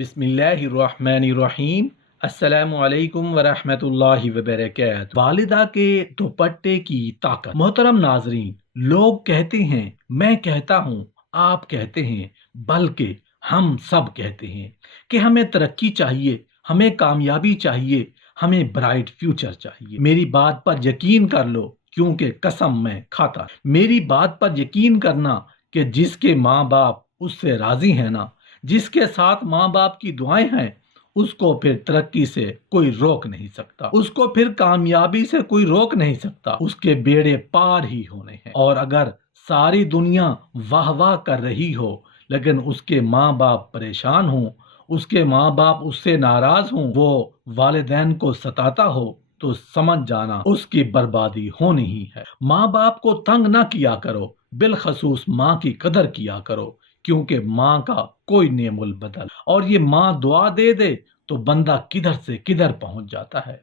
بسم اللہ الرحمن الرحیم۔ السلام علیکم ورحمۃ اللہ وبرکاتہ۔ والدہ کے دوپٹے کی طاقت۔ محترم ناظرین، لوگ کہتے ہیں، میں کہتا ہوں، آپ کہتے ہیں، بلکہ ہم سب کہتے ہیں کہ ہمیں ترقی چاہیے، ہمیں کامیابی چاہیے، ہمیں برائٹ فیوچر چاہیے۔ میری بات پر یقین کر لو، کیونکہ قسم میں کھاتا۔ میری بات پر یقین کرنا کہ جس کے ماں باپ اس سے راضی ہیں نا، جس کے ساتھ ماں باپ کی دعائیں ہیں، اس کو پھر ترقی سے کوئی روک نہیں سکتا، اس کو پھر کامیابی سے کوئی روک نہیں سکتا، اس کے بیڑے پار ہی ہونے ہیں۔ اور اگر ساری دنیا واہ واہ کر رہی ہو لیکن اس کے ماں باپ پریشان ہوں، اس کے ماں باپ اس سے ناراض ہوں، وہ والدین کو ستاتا ہو، تو سمجھ جانا اس کی بربادی ہونی ہی ہے۔ ماں باپ کو تنگ نہ کیا کرو، بالخصوص ماں کی قدر کیا کرو، کیونکہ ماں کا کوئی نعم البدل، اور یہ ماں دعا دے دے تو بندہ کدھر سے کدھر پہنچ جاتا ہے۔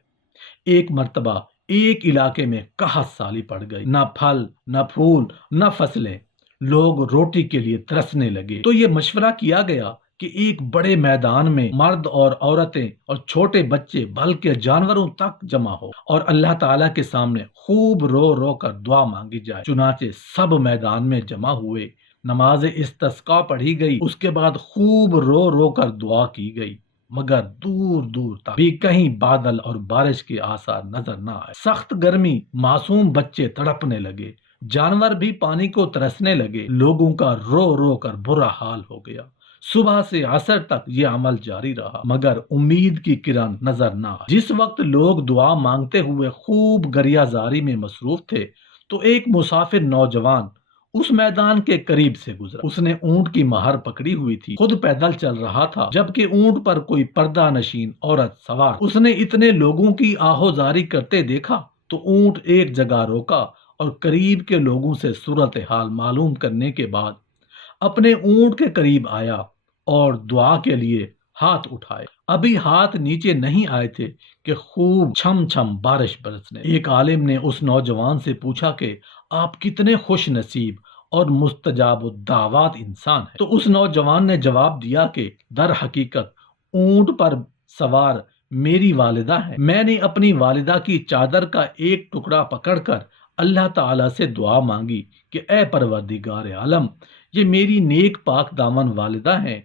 ایک مرتبہ ایک علاقے میں قحط سالی پڑ گئی، نہ پھل نہ پھول نہ فصلیں، لوگ روٹی کے لیے ترسنے لگے۔ تو یہ مشورہ کیا گیا کہ ایک بڑے میدان میں مرد اور عورتیں اور چھوٹے بچے بلکہ جانوروں تک جمع ہو اور اللہ تعالیٰ کے سامنے خوب رو رو کر دعا مانگی جائے۔ چنانچہ سب میدان میں جمع ہوئے، نماز استسقاء پڑھی گئی، اس کے بعد خوب رو رو کر دعا کی گئی، مگر دور دور تک بھی کہیں بادل اور بارش کے آثار نظر نہ آئے۔ سخت گرمی، معصوم بچے تڑپنے لگے، جانور بھی پانی کو ترسنے لگے، لوگوں کا رو رو کر برا حال ہو گیا۔ صبح سے عصر تک یہ عمل جاری رہا، مگر امید کی کرن نظر نہ آئی۔ جس وقت لوگ دعا مانگتے ہوئے خوب گریہ زاری میں مصروف تھے، تو ایک مسافر نوجوان اس میدان کے قریب سے گزرا۔ اس نے اونٹ کی مہر پکڑی ہوئی تھی، خود پیدل چل رہا تھا، جبکہ اونٹ پر کوئی پردہ نشین عورت سوار۔ اس نے اتنے لوگوں کی آہوزاری کرتے دیکھا تو اونٹ ایک جگہ روکا اور قریب کے لوگوں سے صورتحال معلوم کرنے کے بعد اپنے اونٹ کے قریب آیا اور دعا کے لیے ہاتھ اٹھائے۔ ابھی ہاتھ نیچے نہیں آئے تھے کہ خوب چھم چھم بارش برسنے۔ ایک عالم نے اس نوجوان سے پوچھا کہ آپ کتنے خوش نصیب اور مستجاب الدعوات انسان ہیں۔ تو اس نوجوان نے جواب دیا کہ در حقیقت اونٹ پر سوار میری والدہ ہے۔ میں نے اپنی والدہ کی چادر کا ایک ٹکڑا پکڑ کر اللہ تعالیٰ سے دعا مانگی کہ اے پروردگار عالم، یہ میری نیک پاک دامن والدہ ہیں،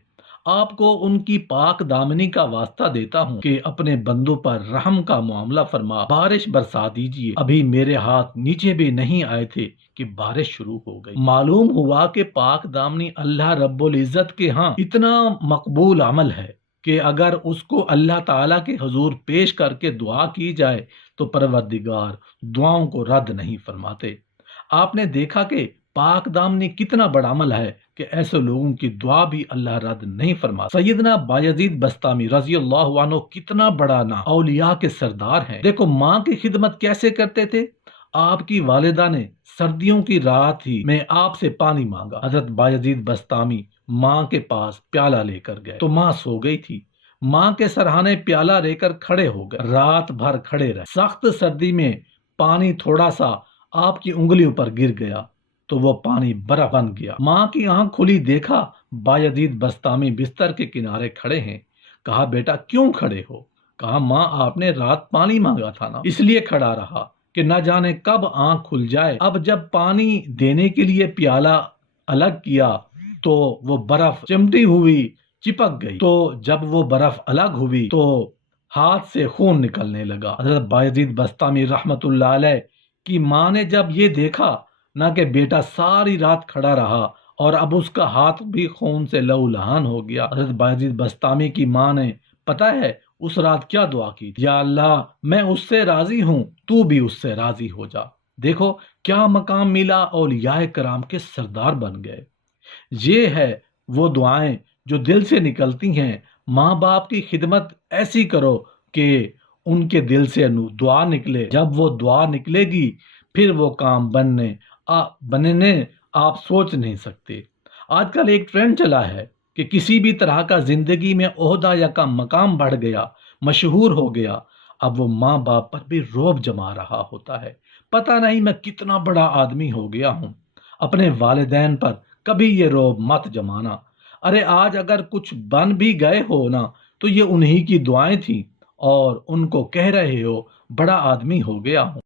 آپ کو ان کی پاک دامنی کا واسطہ دیتا ہوں کہ اپنے بندوں پر رحم کا معاملہ فرما بارش برسا دیجیے۔ ابھی میرے ہاتھ نیچے بھی نہیں آئے تھے کہ بارش شروع ہو گئی۔ معلوم ہوا کہ پاک دامنی اللہ رب العزت کے ہاں اتنا مقبول عمل ہے کہ اگر اس کو اللہ تعالیٰ کے حضور پیش کر کے دعا کی جائے تو پروردگار دعاؤں کو رد نہیں فرماتے۔ آپ نے دیکھا کہ پاک دامنی کتنا بڑا عمل ہے کہ ایسے لوگوں کی دعا بھی اللہ رد نہیں فرماتا۔ سیدنا بایزید بستامی رضی اللہ عنہ کتنا بڑا نا اولیاء کے سردار ہیں۔ دیکھو ماں کی خدمت کیسے کرتے تھے۔ آپ کی والدہ نے سردیوں کی رات ہی میں آپ سے پانی مانگا۔ حضرت بایزید بستامی ماں کے پاس پیالہ لے کر گئے تو ماں سو گئی تھی۔ ماں کے سرہانے پیالہ لے کر کھڑے ہو گئے، رات بھر کھڑے رہے۔ سخت سردی میں پانی تھوڑا سا آپ کی انگلیوں پر گر گیا تو وہ پانی برف بن گیا۔ ماں کی آنکھ کھلی، دیکھا بایزید بستامی بستر کے کنارے کھڑے ہیں۔ کہا بیٹا کیوں کھڑے ہو؟ کہا ماں آپ نے رات پانی مانگا تھا نا، اس لیے کھڑا رہا کہ نہ جانے کب آنکھ کھل جائے۔ اب جب پانی دینے کے لیے پیالہ الگ کیا تو وہ برف چمٹی ہوئی چپک گئی، تو جب وہ برف الگ ہوئی تو ہاتھ سے خون نکلنے لگا۔ حضرت بایزید بستامی رحمت اللہ علیہ کی ماں نے جب یہ دیکھا نہ کہ بیٹا ساری رات کھڑا رہا اور اب اس کا ہاتھ بھی خون سے لہولہان ہو گیا، حضرت بایزید بستامی کی ماں نے پتہ ہے اس رات کیا دعا کی؟ یا اللہ میں اس سے راضی ہوں، تو بھی اس سے راضی ہو جا۔ دیکھو کیا مقام ملا، اولیاء کرام کے سردار بن گئے۔ یہ ہے وہ دعائیں جو دل سے نکلتی ہیں۔ ماں باپ کی خدمت ایسی کرو کہ ان کے دل سے دعا نکلے۔ جب وہ دعا نکلے گی پھر وہ کام بننے آپ سوچ نہیں سکتے۔ آج کل ایک ٹرینڈ چلا ہے کہ کسی بھی طرح کا زندگی میں عہدہ یا کا مقام بڑھ گیا، مشہور ہو گیا، اب وہ ماں باپ پر بھی روب جما رہا ہوتا ہے۔ پتہ نہیں میں کتنا بڑا آدمی ہو گیا ہوں۔ اپنے والدین پر کبھی یہ روب مت جمانا۔ ارے آج اگر کچھ بن بھی گئے ہو نا تو یہ انہی کی دعائیں تھیں، اور ان کو کہہ رہے ہو بڑا آدمی ہو گیا ہوں۔